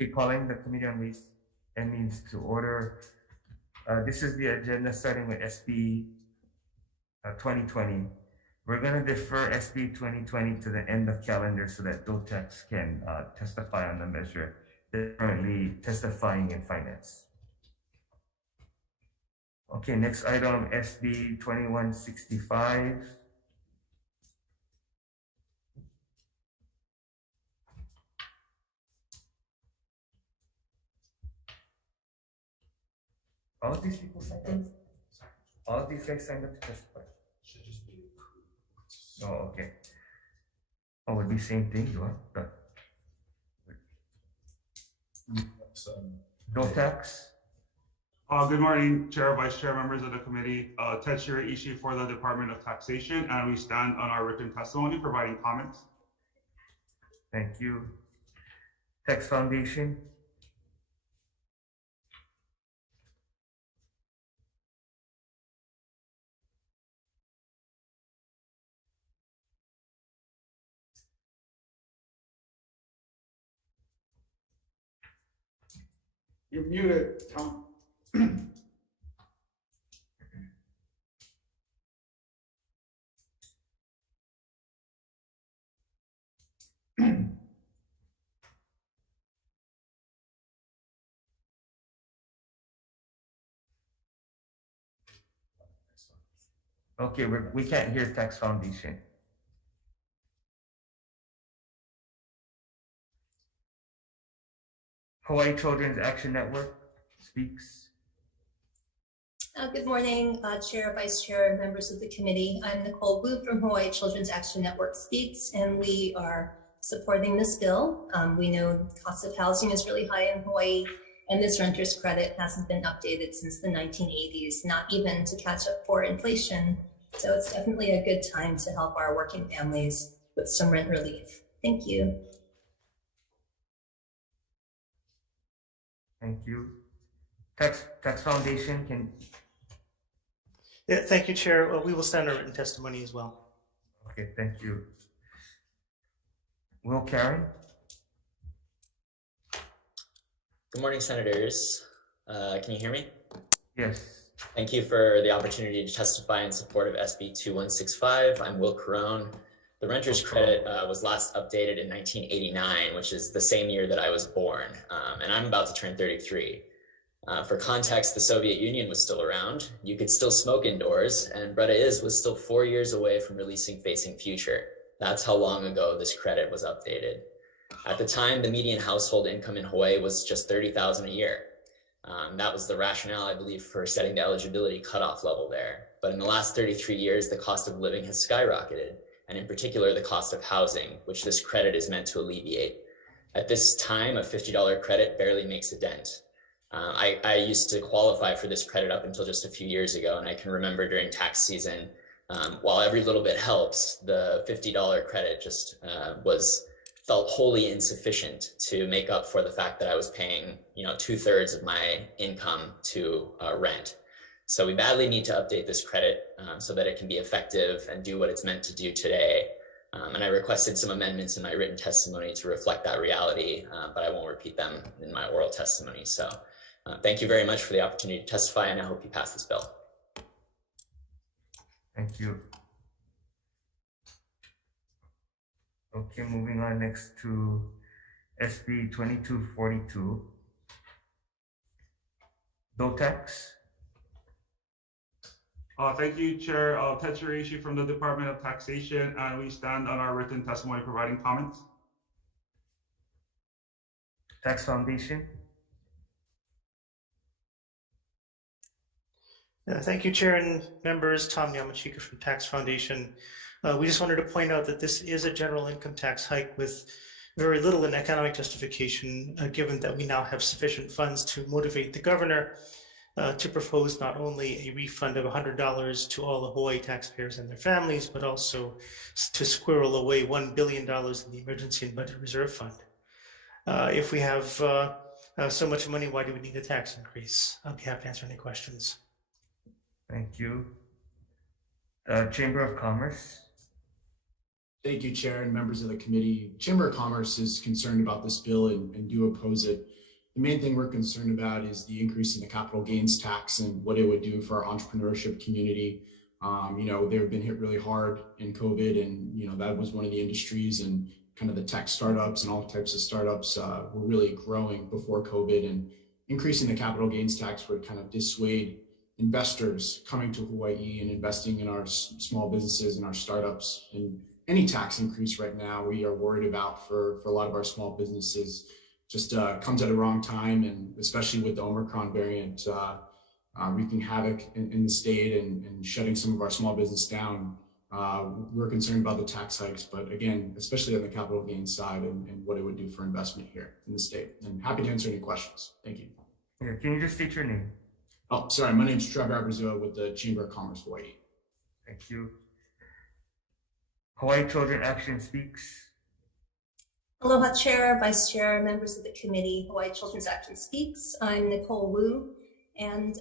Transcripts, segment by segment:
Okay, calling the Committee on Ways and Means to order. This is the agenda starting with SB 2020. We're going to defer SB 2020 to the end of calendar so that DOTEX can testify on the measure. They're currently testifying in finance. Okay, next item, SB 2165. All of these people signed up? All of these guys signed up to testify? Should just be approved. Oh, okay. Oh, would be same thing, you want? DOTEX? Good morning, Chair, Vice Chair, members of the committee. Tetsuya Ishii for the Department of Taxation, and we stand on our written testimony providing comments. Thank you. Tax Foundation? You're muted, Tom. Okay, we can't hear Tax Foundation. Hawaii Children's Action Network speaks. Good morning, Chair, Vice Chair, members of the committee. I'm Nicole Wu from Hawaii Children's Action Network Speaks, and we are supporting this bill. We know the cost of housing is really high in Hawaii, and this renter's credit hasn't been updated since the 1980s, not even to catch up for inflation. So it's definitely a good time to help our working families with some rent relief. Thank you. Thank you. Tax Foundation can. Yeah, thank you, Chair. We will stand our written testimony as well. Okay, thank you. Will Karen? Good morning, Senators. Can you hear me? Yes. Thank you for the opportunity to testify in support of SB 2165. I'm Will Carone. The renter's credit was last updated in 1989, which is the same year that I was born, and I'm about to turn 33. For context, the Soviet Union was still around. You could still smoke indoors, and Breda was still 4 years away from releasing Facing Future. That's how long ago this credit was updated. At the time, the median household income in Hawaii was just $30,000 a year. That was the rationale, I believe, for setting the eligibility cutoff level there. But in the last 33 years, the cost of living has skyrocketed, and in particular, the cost of housing, which this credit is meant to alleviate. At this time, a $50 credit barely makes a dent. I used to qualify for this credit up until just a few years ago, and I can remember during tax season, while every little bit helps, the $50 credit just felt wholly insufficient to make up for the fact that I was paying, 2/3 of my income to rent. So we badly need to update this credit so that it can be effective and do what it's meant to do today. And I requested some amendments in my written testimony to reflect that reality, but I won't repeat them in my oral testimony. So thank you very much for the opportunity to testify, and I hope you pass this bill. Thank you. Okay, moving on next to SB 2242. DOTEX. Thank you, Chair. Tetsuya Ishii from the Department of Taxation, and we stand on our written testimony providing comments. Tax Foundation. Thank you, Chair and members. Tom Yamachika from Tax Foundation. We just wanted to point out that this is a general income tax hike with very little in economic justification, given that we now have sufficient funds to motivate the governor to propose not only a refund of $100 to all the Hawaii taxpayers and their families, but also to squirrel away $1 billion in the Emergency and Budget Reserve Fund. If we have so much money, why do we need a tax increase? I'll be happy to answer any questions. Thank you. Chamber of Commerce. Thank you, Chair and members of the committee. Chamber of Commerce is concerned about this bill and do oppose it. The main thing we're concerned about is the increase in the capital gains tax and what it would do for our entrepreneurship community. They've been hit really hard in COVID, and that was one of the industries, and kind of the tech startups and all types of startups were really growing before COVID, and increasing the capital gains tax would kind of dissuade investors coming to Hawaii and investing in our small businesses and our startups. And any tax increase right now we are worried about for a lot of our small businesses just comes at a wrong time, and especially with the Omicron variant wreaking havoc in the state and shutting some of our small business down. We're concerned about the tax hikes, but again, especially on the capital gains side and what it would do for investment here in the state. And happy to answer any questions. Thank you. Yeah, can you just state your name? Oh, sorry, my name is Trevor Abrazoa with the Chamber of Commerce, Hawaii. Thank you. Hawaii Children Action Speaks. Aloha, Chair, Vice Chair, members of the committee. Hawaii Children's Action Speaks. I'm Nicole Wu, and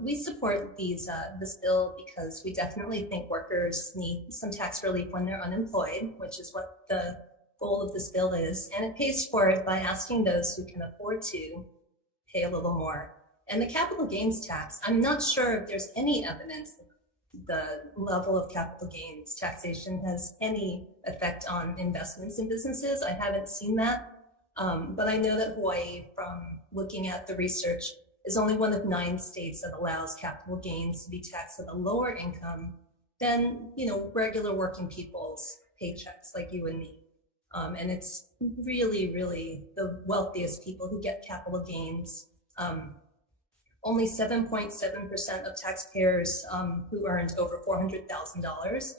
we support this bill because we definitely think workers need some tax relief when they're unemployed, which is what the goal of this bill is. And it pays for it by asking those who can afford to pay a little more. And the capital gains tax, I'm not sure if there's any evidence that the level of capital gains taxation has any effect on investments in businesses. I haven't seen that, but I know that Hawaii, from looking at the research, is only one of 9 states that allows capital gains to be taxed at a lower income than regular working people's paychecks like you and me. And it's really, really the wealthiest people who get capital gains. Only 7.7% of taxpayers who earned over $400,000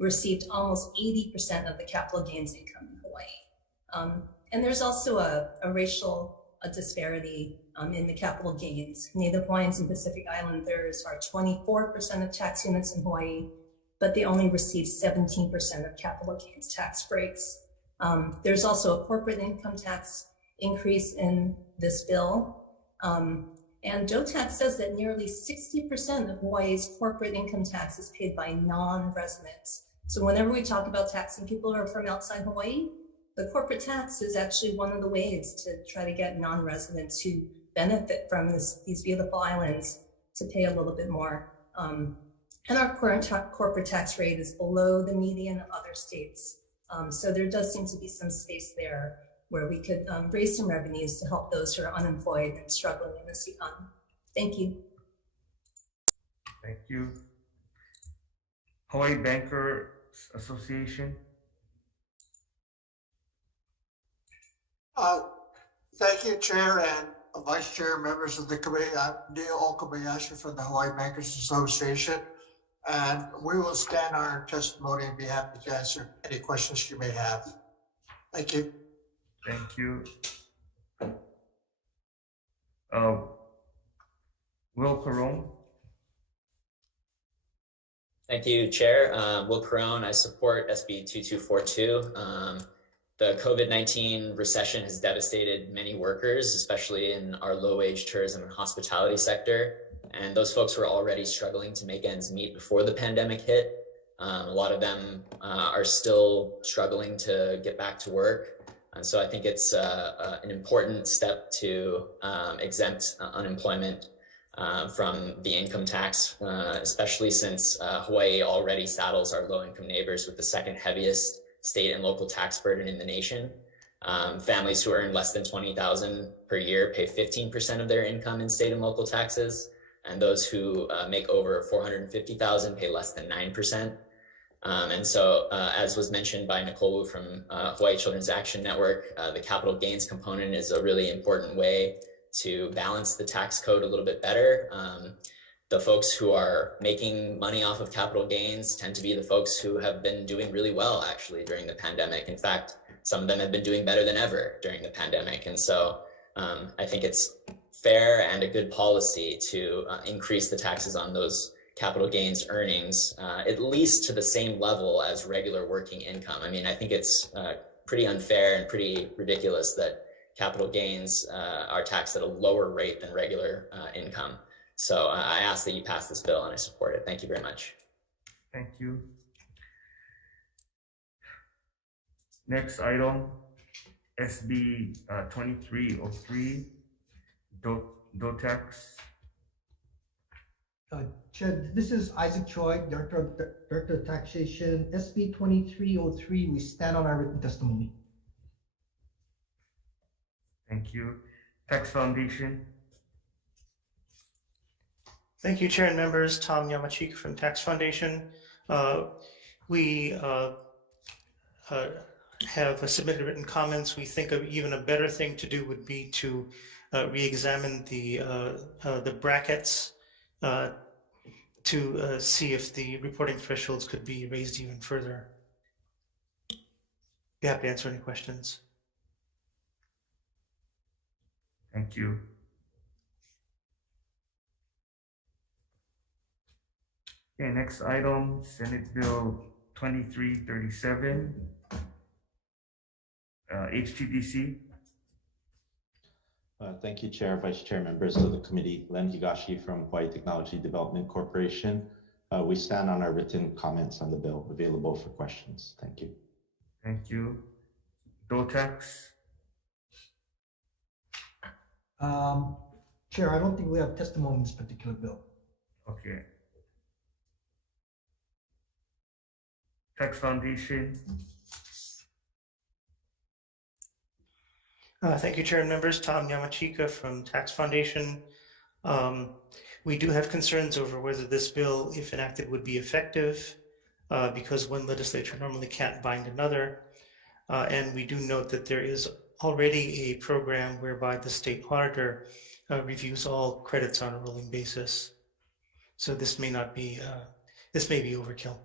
received almost 80% of the capital gains income in Hawaii. And there's also a racial disparity in the capital gains. Native Hawaiians and Pacific Islanders are 24% of tax units in Hawaii, but they only receive 17% of capital gains tax breaks. There's also a corporate income tax increase in this bill. And DOTAX says that nearly 60% of Hawaii's corporate income tax is paid by non-residents. So whenever we talk about taxing people who are from outside Hawaii, the corporate tax is actually one of the ways to try to get non-residents who benefit from these beautiful islands to pay a little bit more. And our current corporate tax rate is below the median of other states. So there does seem to be some space there where we could raise some revenues to help those who are unemployed and struggling in this economy. Thank you. Thank you. Hawaii Bankers Association. Thank you, Chair and Vice Chair, members of the committee. I'm Neil Kobayashi from the Hawaii Bankers Association, and we will stand our testimony and be happy to answer any questions you may have. Thank you. Thank you. Will Carone. Thank you, Chair. Will Carone, I support SB 2242. The COVID-19 recession has devastated many workers, especially in our low-wage tourism and hospitality sector. And those folks were already struggling to make ends meet before the pandemic hit. A lot of them are still struggling to get back to work. And so I think it's an important step to exempt unemployment from the income tax, especially since Hawaii already saddles our low-income neighbors with the second heaviest state and local tax burden in the nation. Families who earn less than $20,000 per year pay 15% of their income in state and local taxes, and those who make over $450,000 pay less than 9%. And so, as was mentioned by Nicole Wu from Hawaii Children's Action Network, the capital gains component is a really important way to balance the tax code a little bit better. The folks who are making money off of capital gains tend to be the folks who have been doing really well, actually, during the pandemic. In fact, some of them have been doing better than ever during the pandemic. And so I think it's fair and a good policy to increase the taxes on those capital gains earnings, at least to the same level as regular working income. I mean, I think it's pretty unfair and pretty ridiculous that capital gains are taxed at a lower rate than regular income. So I ask that you pass this bill and I support it. Thank you very much. Thank you. Next item, SB 2303, DOTAX. Chair, this is Isaac Choi, Director of Taxation. SB 2303, we stand on our written testimony. Thank you. Tax Foundation. Thank you, Chair and members. Tom Yamachika from Tax Foundation. We have submitted written comments. We think of even a better thing to do would be to re-examine the brackets to see if the reporting thresholds could be raised even further. Be happy to answer any questions. Thank you. Okay, next item, Senate Bill 2337, HTDC. Thank you, Chair, Vice Chair, members of the committee. Len Higashi from Hawaii Technology Development Corporation. We stand on our written comments on the bill, available for questions. Thank you. Thank you. DOTAX. Chair, I don't think we have testimony in this particular bill. Okay. Tax Foundation. Thank you, Chair and members. Tom Yamachika from Tax Foundation. We do have concerns over whether this bill, if enacted, would be effective because one legislature normally can't bind another. And we do note that there is already a program whereby the state auditor reviews all credits on a rolling basis. So this may not be, this may be overkill.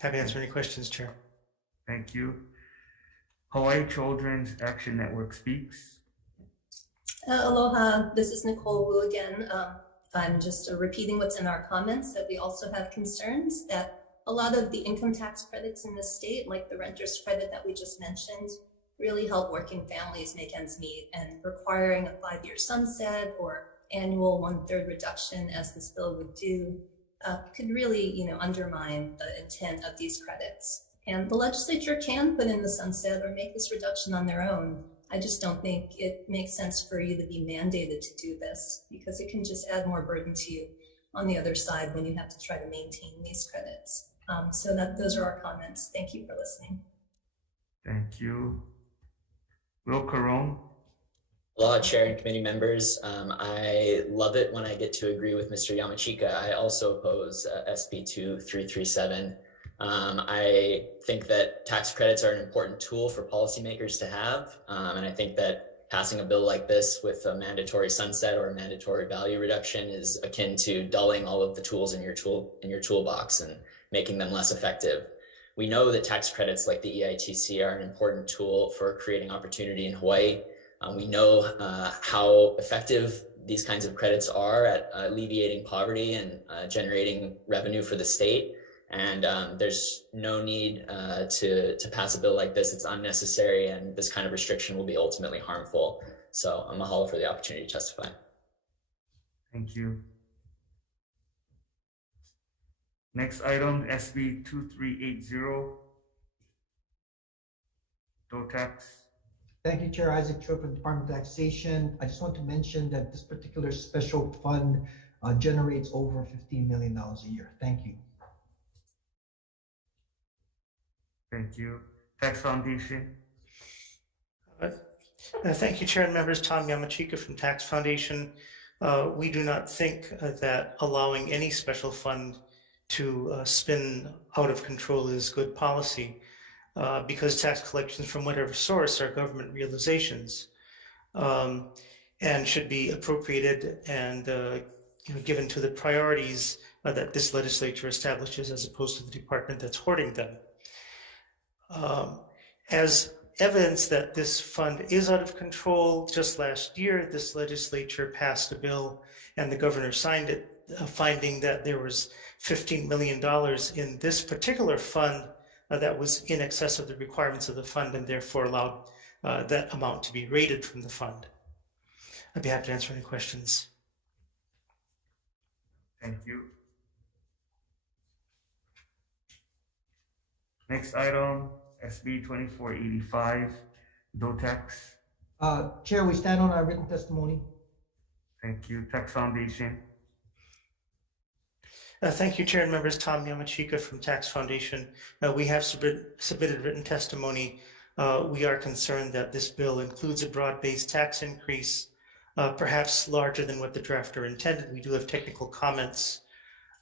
Happy to answer any questions, Chair. Thank you. Hawaii Children's Action Network speaks. Aloha, this is Nicole Wu again. I'm just repeating what's in our comments, that we also have concerns that a lot of the income tax credits in the state, like the renter's credit that we just mentioned, really help working families make ends meet, and requiring a 5-year sunset or annual 1/3 reduction, as this bill would do, could really, undermine the intent of these credits. And the legislature can put in the sunset or make this reduction on their own. I just don't think it makes sense for you to be mandated to do this, because it can just add more burden to you on the other side when you have to try to maintain these credits. So those are our comments. Thank you for listening. Thank you. Will Carone. Aloha, Chair and committee members. I love it when I get to agree with Mr. Yamachika. I also oppose SB 2337. I think that tax credits are an important tool for policymakers to have. And I think that passing a bill like this with a mandatory sunset or a mandatory value reduction is akin to dulling all of the tools in your toolbox and making them less effective. We know that tax credits like the EITC are an important tool for creating opportunity in Hawaii. We know how effective these kinds of credits are at alleviating poverty and generating revenue for the state. And there's no need to pass a bill like this. It's unnecessary, and this kind of restriction will be ultimately harmful. So I'm mahalo for the opportunity to testify. Thank you. Next item, SB 2380, DOTAX. Thank you, Chair. Isaac Choi from the Department of Taxation. I just want to mention that this particular special fund generates over $15 million a year. Thank you. Thank you. Tax Foundation. Thank you, Chair and members. Tom Yamachika from Tax Foundation. We do not think that allowing any special fund to spin out of control is good policy, because tax collections from whatever source are government realizations, and should be appropriated and given to the priorities that this legislature establishes, as opposed to the department that's hoarding them. As evidence that this fund is out of control, just last year, this legislature passed a bill and the governor signed it, finding that there was $15 million in this particular fund that was in excess of the requirements of the fund, and therefore allowed that amount to be rated from the fund. I'd be happy to answer any questions. Thank you. Next item, SB 2485, DOTAX. Chair, we stand on our written testimony. Thank you. Tax Foundation. Thank you, Chair and members. Tom Yamachika from Tax Foundation. We have submitted written testimony. We are concerned that this bill includes a broad-based tax increase, perhaps larger than what the drafter intended. We do have technical comments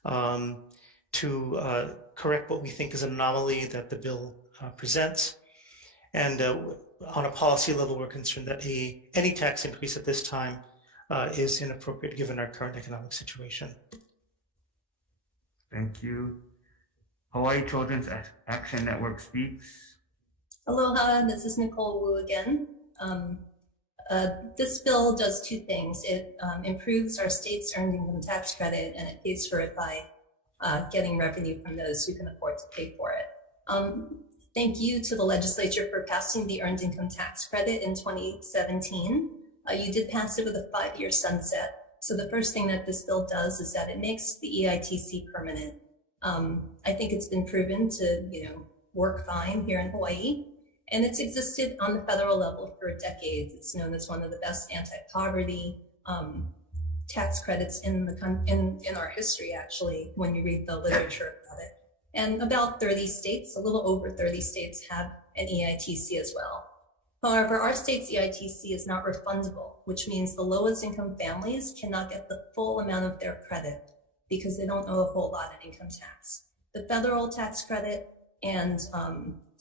to correct what we think is an anomaly that the bill presents. And on a policy level, we're concerned that any tax increase at this time is inappropriate given our current economic situation. Thank you. Hawaii Children's Action Network speaks. Aloha, this is Nicole Wu again. This bill does two things. It improves our state's earned income tax credit, and it pays for it by getting revenue from those who can afford to pay for it. Thank you to the legislature for passing the earned income tax credit in 2017. You did pass it with a 5-year sunset. So the first thing that this bill does is that it makes the EITC permanent. I think it's been proven to, work fine here in Hawaii, and it's existed on the federal level for decades. It's known as one of the best anti-poverty tax credits in our history, actually, when you read the literature about it. And about 30 states, a little over 30 states, have an EITC as well. However, our state's EITC is not refundable, which means the lowest income families cannot get the full amount of their credit because they don't owe a whole lot in income tax. The federal tax credit and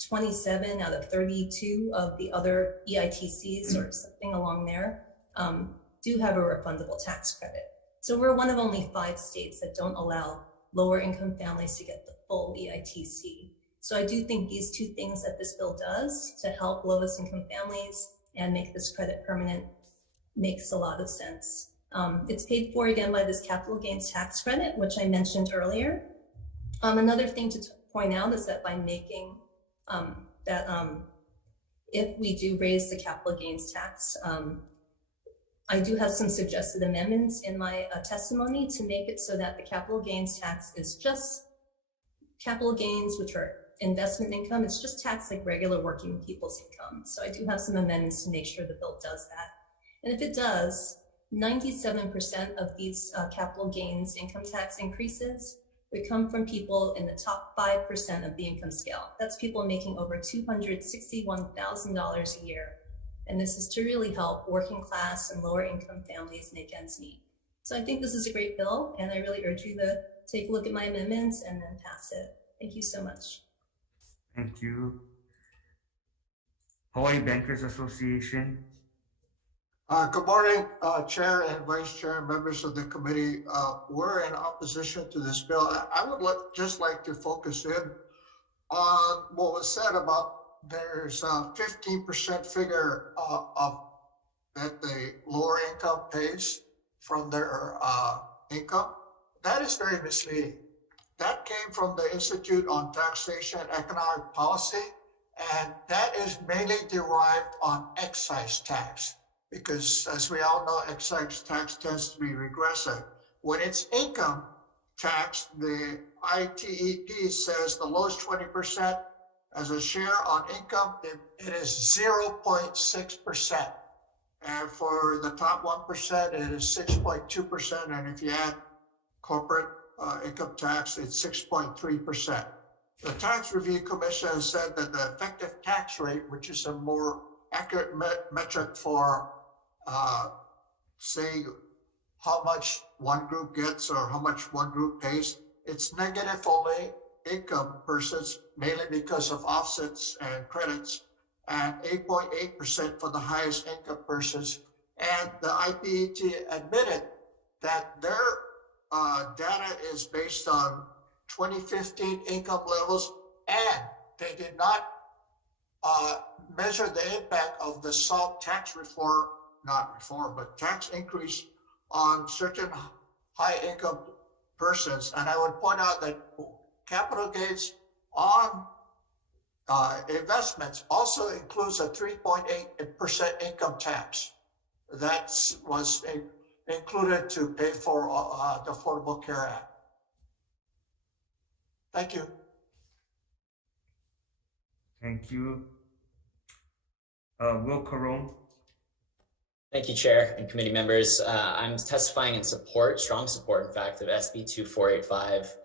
27 out of 32 of the other EITCs or something along there do have a refundable tax credit. So we're one of only 5 states that don't allow lower income families to get the full EITC. So I do think these two things that this bill does to help lowest income families and make this credit permanent makes a lot of sense. It's paid for again by this capital gains tax credit, which I mentioned earlier. Another thing to point out is that by making if we do raise the capital gains tax, I do have some suggested amendments in my testimony to make it so that the capital gains tax is just capital gains, which are investment income. It's just taxed like regular working people's income. So I do have some amendments to make sure the bill does that. And if it does, 97% of these capital gains income tax increases would come from people in the top 5% of the income scale. That's people making over $261,000 a year. And this is to really help working class and lower income families make ends meet. So I think this is a great bill, and I really urge you to take a look at my amendments and then pass it. Thank you so much. Thank you. Hawaii Bankers Association. Good morning, Chair and Vice Chair and members of the committee. We're in opposition to this bill. I would just like to focus in on what was said about there's a 15% figure that the lower income pays from their income. That is very misleading. That came from the Institute on Taxation and Economic Policy, and that is mainly derived on excise tax, because as we all know, excise tax tends to be regressive. When it's income tax, the ITEP says the lowest 20% as a share on income, it is 0.6%. And for the top 1%, it is 6.2%. And if you add corporate income tax, it's 6.3%. The Tax Review Commission has said that the effective tax rate, which is a more accurate metric for saying how much one group gets or how much one group pays, it's negative only income persons, mainly because of offsets and credits, and 8.8% for the highest income persons. And the IPET admitted that their data is based on 2015 income levels, and they did not measure the impact of the SALT tax reform, but tax increase on certain high income persons. And I would point out that capital gains on investments also includes a 3.8% income tax that was included to pay for the Affordable Care Act. Thank you. Thank you. Will Carone. Thank you, Chair and committee members. I'm testifying in support, strong support, in fact, of SB 2485.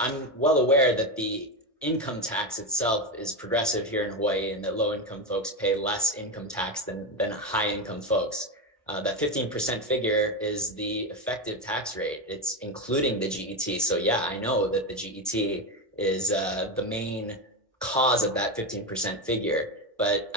I'm well aware that the income tax itself is progressive here in Hawaii and that low-income folks pay less income tax than high-income folks. That 15% figure is the effective tax rate. It's including the GET. So yeah, I know that the GET is the main cause of that 15% figure, but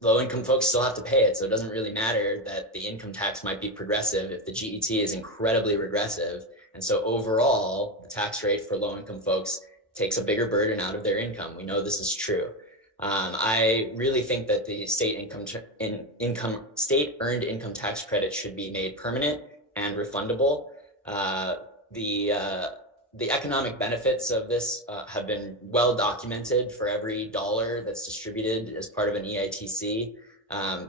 low-income folks still have to pay it. So it doesn't really matter that the income tax might be progressive if the GET is incredibly regressive. And so overall, the tax rate for low-income folks takes a bigger burden out of their income. We know this is true. I really think that the state earned income tax credit should be made permanent and refundable. The economic benefits of this have been well documented. For every dollar that's distributed as part of an EITC,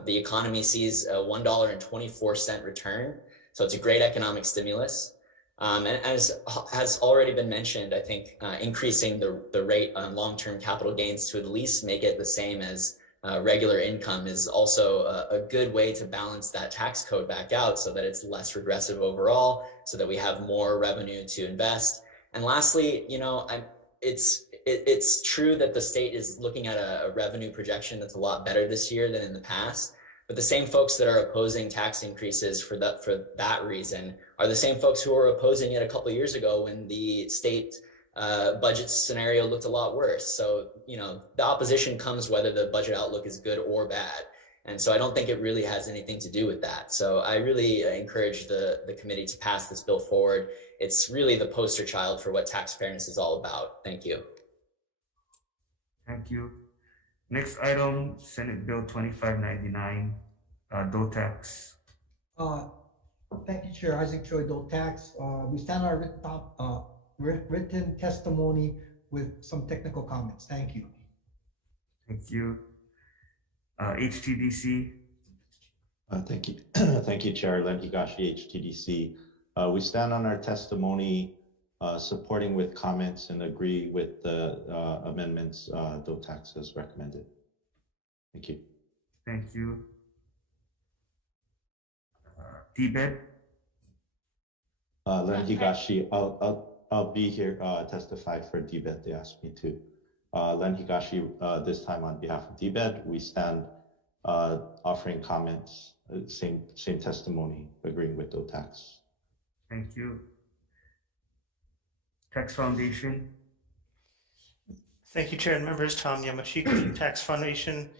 the economy sees a $1.24 return. So it's a great economic stimulus. And as has already been mentioned, I think increasing the rate on long-term capital gains to at least make it the same as regular income is also a good way to balance that tax code back out so that it's less regressive overall, so that we have more revenue to invest. And lastly, you know, it's true that the state is looking at a revenue projection that's a lot better this year than in the past. But the same folks that are opposing tax increases for that reason are the same folks who were opposing it a couple of years ago when the state budget scenario looked a lot worse. So, you know, the opposition comes whether the budget outlook is good or bad. And so I don't think it really has anything to do with that. So I really encourage the committee to pass this bill forward. It's really the poster child for what tax fairness is all about. Thank you. Thank you. Next item, Senate Bill 2599, DOE tax. Thank you, Chair. Isaac Choi, DOE tax. We stand our written testimony with some technical comments. Thank you. Thank you. HTDC. Thank you. Thank you, Chair. Len Higashi, HTDC. We stand on our testimony supporting with comments and agree with the amendments DOE tax has recommended. Thank you. Thank you. DBED. Len Higashi, I'll be here testify for DBED. They asked me to. Len Higashi, this time on behalf of DBED, we stand offering comments, same testimony, agreeing with DOE tax. Thank you. Tax Foundation. Thank you, Chair and members. Tom Yamashika from Tax Foundation.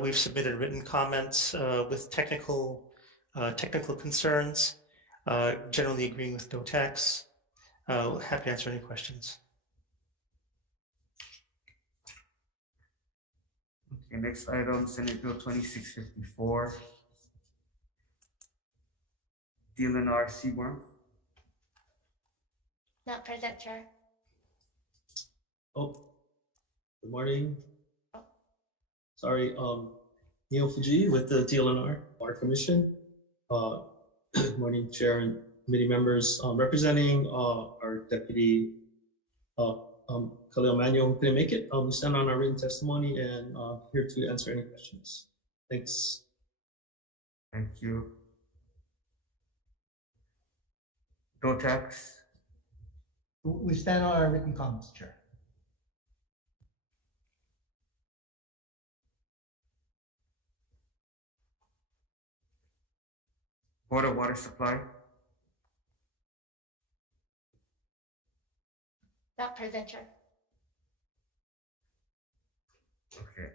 We've submitted written comments with technical concerns, generally agreeing with DOE tax. Happy to answer any questions. Okay, next item, Senate Bill 2654. DLNR CWAM. Not present, Chair. Oh, good morning. Sorry, Neil Fuji with the DLNR Bar Commission. Good morning, Chair and committee members. Representing our deputy Khalil Manuel, who couldn't make it. We stand on our written testimony and here to answer any questions. Thanks. Thank you. DOE tax. We stand on our written comments, Chair. Board of Water Supply. Not present, Chair. Okay.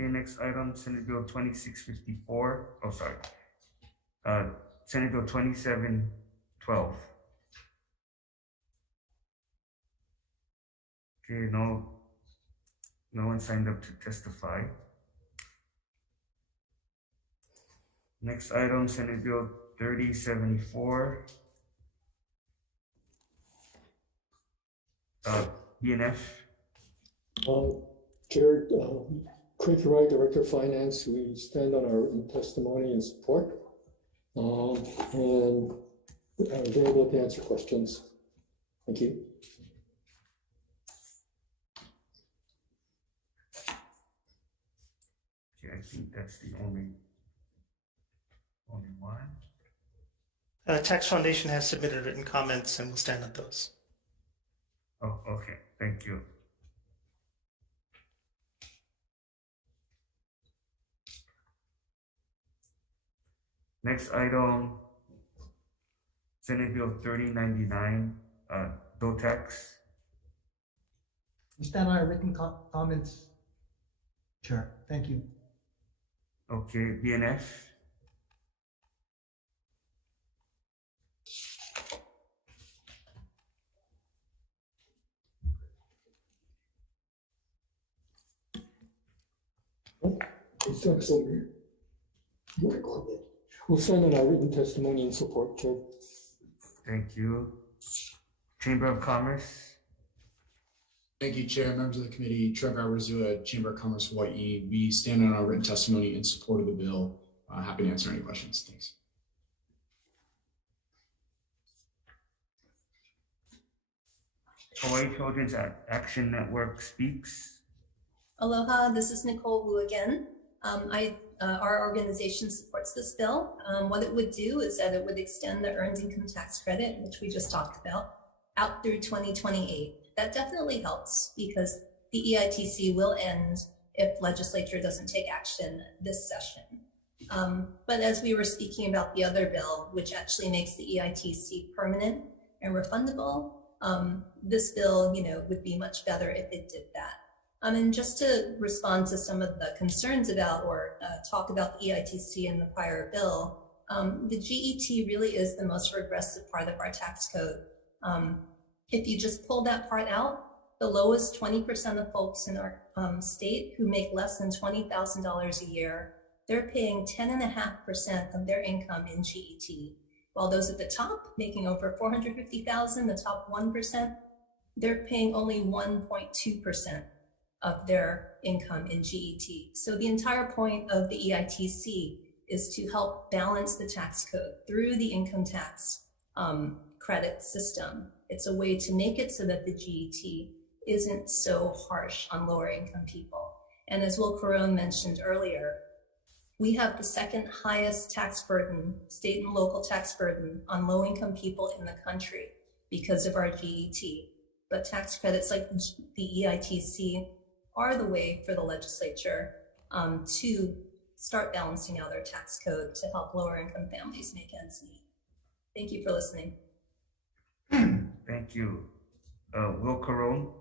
Okay, next item, Senate Bill 2654. Oh, sorry. Senate Bill 2712. Okay, no one signed up to testify. Next item, Senate Bill 3074. BNF. Chair, Craig Wright, Director of Finance. We stand on our written testimony and support, and are available to answer questions. Thank you. Okay, I think that's the only one. Tax Foundation has submitted written comments and will stand on those. Oh, okay, thank you. Next item, Senate Bill 3099, bill tax. We stand on our written comments, Chair. Thank you. Okay, BNF. We'll stand on our written testimony and support, Chair. Thank you. Chamber of Commerce. Thank you, Chair, members of the committee. Trevor Arizua, Chamber of Commerce, Hawaii. We stand on our written testimony in support of the bill. Happy to answer any questions. Thanks. Hawaii Children's Action Network speaks. Aloha, this is Nicole Wu again. Our organization supports this bill. What it would do is that it would extend the earned income tax credit, which we just talked about, out through 2028. That definitely helps because the EITC will end if legislature doesn't take action this session. But as we were speaking about the other bill, which actually makes the EITC permanent and refundable, this bill, would be much better if it did that. And just to respond to some of the concerns about or talk about the EITC in the prior bill, the GET really is the most regressive part of our tax code. If you just pull that part out, the lowest 20% of folks in our state who make less than $20,000 a year, they're paying 10.5% of their income in GET, while those at the top making over $450,000, the top 1%, they're paying only 1.2% of their income in GET. So the entire point of the EITC is to help balance the tax code through the income tax credit system. It's a way to make it so that the GET isn't so harsh on lower income people. And as Will Carone mentioned earlier, we have the second highest tax burden, state and local tax burden on low income people in the country because of our GET. But tax credits like the EITC are the way for the legislature to start balancing out our tax code to help lower income families make ends meet. Thank you for listening. Thank you. Will Carone.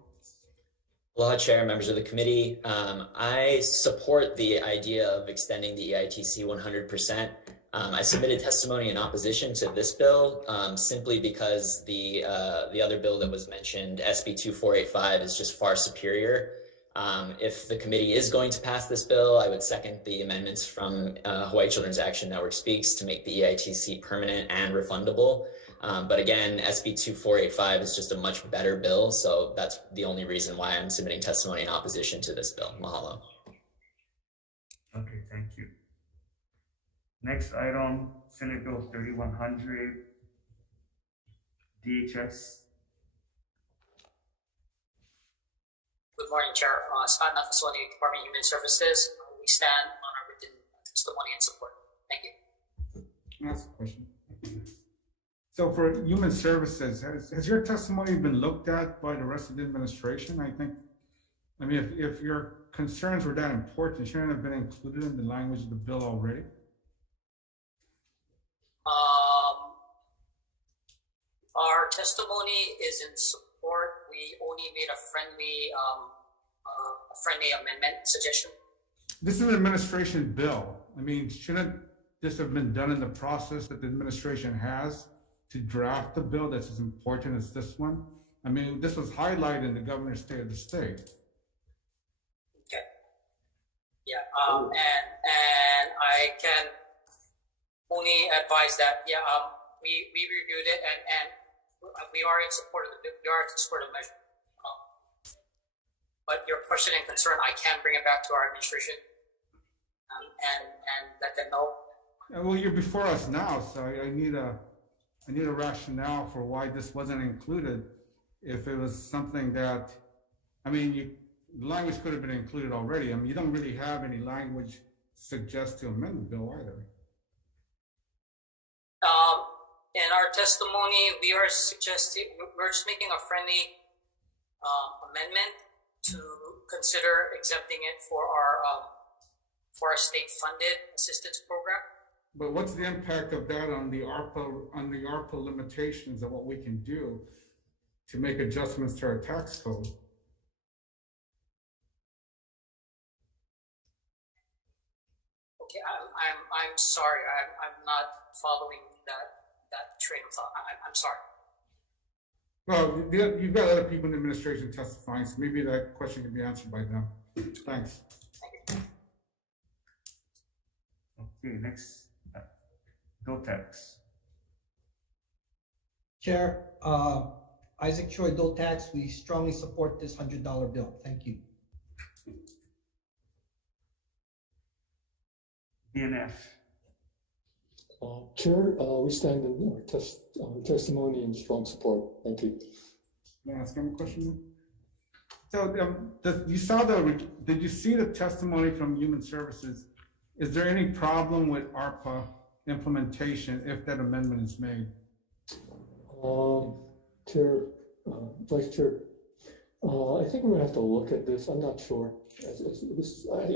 Aloha, Chair, members of the committee. I support the idea of extending the EITC 100%. I submitted testimony in opposition to this bill simply because the other bill that was mentioned, SB 2485, is just far superior. If the committee is going to pass this bill, I would second the amendments from Hawaii Children's Action Network Speaks to make the EITC permanent and refundable. But again, SB 2485 is just a much better bill, so that's the only reason why I'm submitting testimony in opposition to this bill. Mahalo. Okay, thank you. Next item, Senate Bill 3100, DHS. Good morning, Chair. Scott Nakasoni, Department of Human Services. We stand on our written testimony and support. Thank you. Can I ask a question? So for Human Services, has your testimony been looked at by the rest of the administration? I mean, if your concerns were that important, shouldn't it have been included in the language of the bill already? Our testimony is in support. We only made a friendly amendment suggestion. This is an administration bill. I mean, shouldn't this have been done in the process that the administration has to draft the bill that's as important as this one? I mean, this was highlighted in the governor's state of the state. Okay. Yeah. And I can only advise that. Yeah. We reviewed it and we are in support of the measure. but your question and concern, I can bring it back to our administration and let them know. Well, you're before us now, so I need a rationale for why this wasn't included. If it was something that, I mean, the language could have been included already. I mean, you don't really have any language suggest to amend the bill either. In our testimony, we are suggesting, we're just making a friendly amendment to consider exempting it for our state-funded assistance program. But what's the impact of that on the ARPA limitations of what we can do to make adjustments to our tax code? Okay, I'm sorry, I'm not following that train of thought. I'm sorry. Well, you've got other people in the administration testifying, so maybe that question can be answered by them. Thanks. Thank you. Okay, next, bill tax. Chair, Isaac Choi, Dole Tax, we strongly support this $100 bill. Thank you. DNF. Chair, we stand in our testimony in strong support. Thank you. Can I ask him a question? So did you see the testimony from Human Services? Is there any problem with ARPA implementation if that amendment is made? Chair, Vice Chair, I think we're gonna have to look at this. I'm not sure. I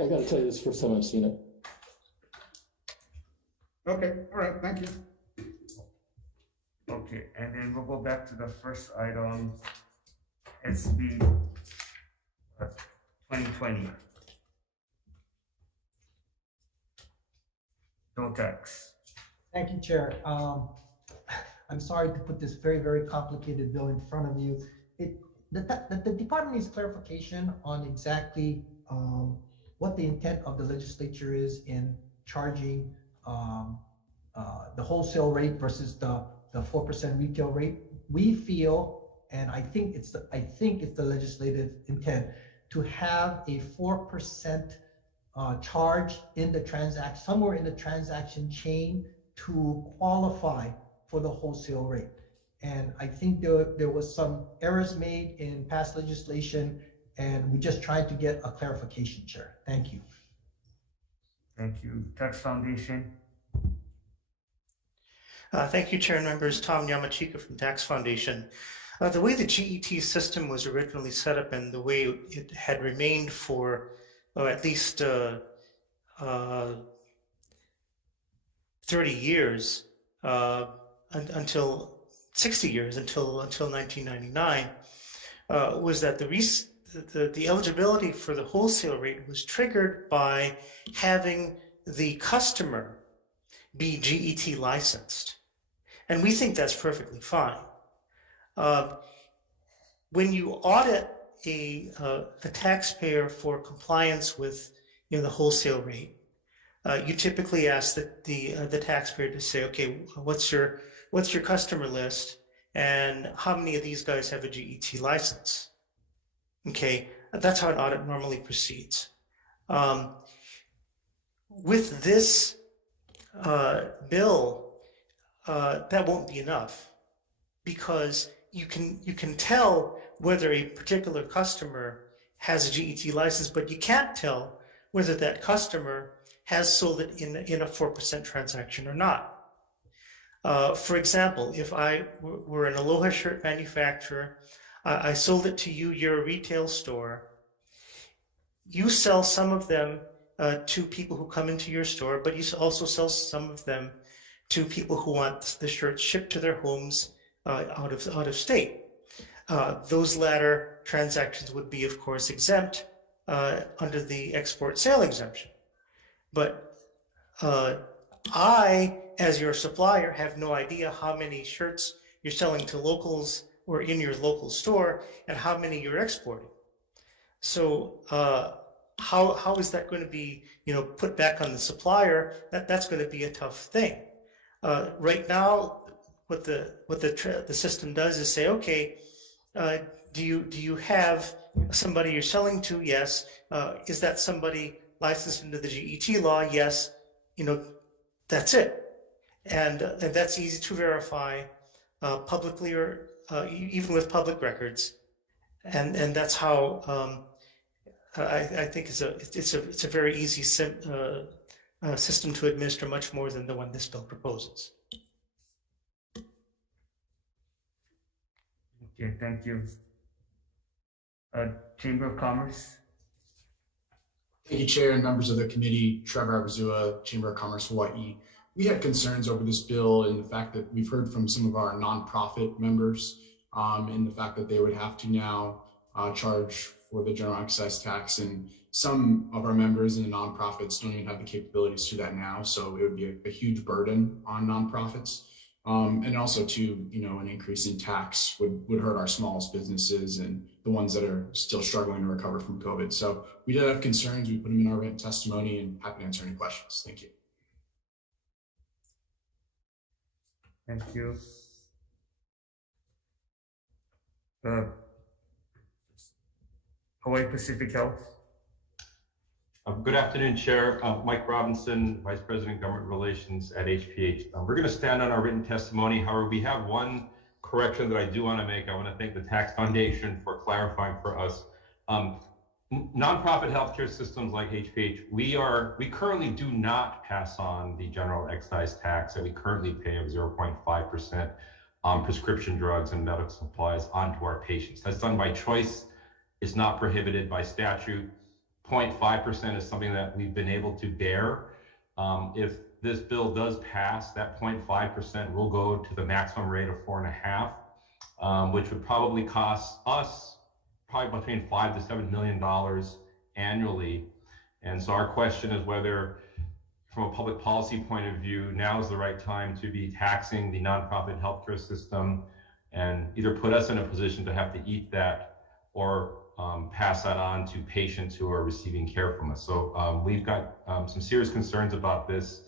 gotta tell you, this is the first time I've seen it. Okay, all right, thank you. Okay, and then we'll go back to the first item, SB 2020. No tax. Thank you, Chair. I'm sorry to put this very, very complicated bill in front of you. The department needs clarification on exactly what the intent of the legislature is in charging the wholesale rate versus the 4% retail rate. We feel, and I think it's the legislative intent to have a 4% charge in the transaction, somewhere in the transaction chain to qualify for the wholesale rate. And I think there was some errors made in past legislation, and we just tried to get a clarification, Chair. Thank you. Thank you. Tax Foundation. Thank you, Chair and members. Tom Yamachika from Tax Foundation. The way the GET system was originally set up and the way it had remained for at least 30 years, until 60 years, until 1999, was that the eligibility for the wholesale rate was triggered by having the customer be GET licensed. And we think that's perfectly fine. When you audit a taxpayer for compliance with the wholesale rate, you typically ask the taxpayer to say, okay, what's your customer list and how many of these guys have a GET license? Okay, that's how an audit normally proceeds. With this bill, that won't be enough, because you can tell whether a particular customer has a GET license, but you can't tell whether that customer has sold it in a 4% transaction or not. For example, if I were an Aloha shirt manufacturer, I sold it to you, you're a retail store, you sell some of them to people who come into your store, but you also sell some of them to people who want the shirts shipped to their homes out of state. Those latter transactions would be, of course, exempt under the export sale exemption. But I, as your supplier, have no idea how many shirts you're selling to locals or in your local store and how many you're exporting. So how is that going to be, put back on the supplier? That's going to be a tough thing. Right now, what the system does is say, okay, do you have somebody you're selling to? Yes. Is that somebody licensed under the GET law? Yes. That's it. And that's easy to verify publicly or even with public records. And that's how I think it's a very easy system to administer, much more than the one this bill proposes. Okay, thank you. Chamber of Commerce. Thank you, Chair and members of the committee. Trevor Abazua, Chamber of Commerce, Hawaii. We had concerns over this bill and the fact that we've heard from some of our nonprofit members and the fact that they would have to now charge for the general excise tax, and some of our members in the nonprofits don't even have the capabilities to do that now. So it would be a huge burden on nonprofits. And also too, an increase in tax would hurt our smallest businesses and the ones that are still struggling to recover from COVID. So we did have concerns. We put them in our written testimony and happy to answer any questions. Thank you. Thank you. Hawaii Pacific Health. Good afternoon, Chair. Mike Robinson, Vice President, Government Relations at HPH. We're going to stand on our written testimony. However, we have one correction that I do want to make. I want to thank the Tax Foundation for clarifying for us. Nonprofit healthcare systems like HPH, we currently do not pass on the general excise tax that we currently pay of 0.5% on prescription drugs and medical supplies onto our patients. That's done by choice. It's not prohibited by statute. 0.5% is something that we've been able to bear. If this bill does pass, that 0.5% will go to the maximum rate of 4.5, which would probably cost us probably between $5 to $7 million annually. And so our question is whether, from a public policy point of view, now is the right time to be taxing the nonprofit healthcare system and either put us in a position to have to eat that or pass that on to patients who are receiving care from us. So we've got some serious concerns about this,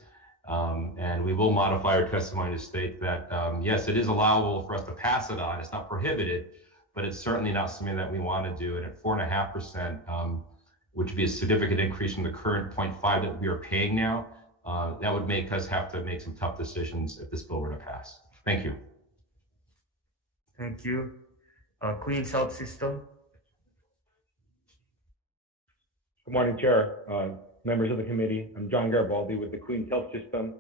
and we will modify our testimony to state that, yes, it is allowable for us to pass it on. It's not prohibited, but it's certainly not something that we want to do. And at 4.5%, which would be a significant increase from the current 0.5 that we are paying now, that would make us have to make some tough decisions if this bill were to pass. Thank you. Thank you. Queens Health System. Good morning, Chair, members of the committee. I'm John Garibaldi with the Queens Health System.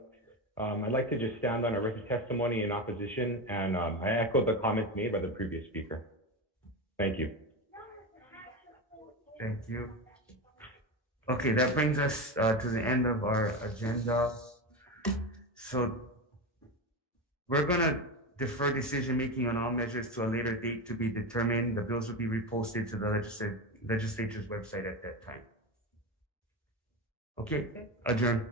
I'd like to just stand on a written testimony in opposition, and I echo the comments made by the previous speaker. Thank you. Thank you. Okay, that brings us to the end of our agenda. So we're gonna defer decision making on all measures to a later date to be determined. The bills will be reposted to the legislature's website at that time. Okay, adjourn.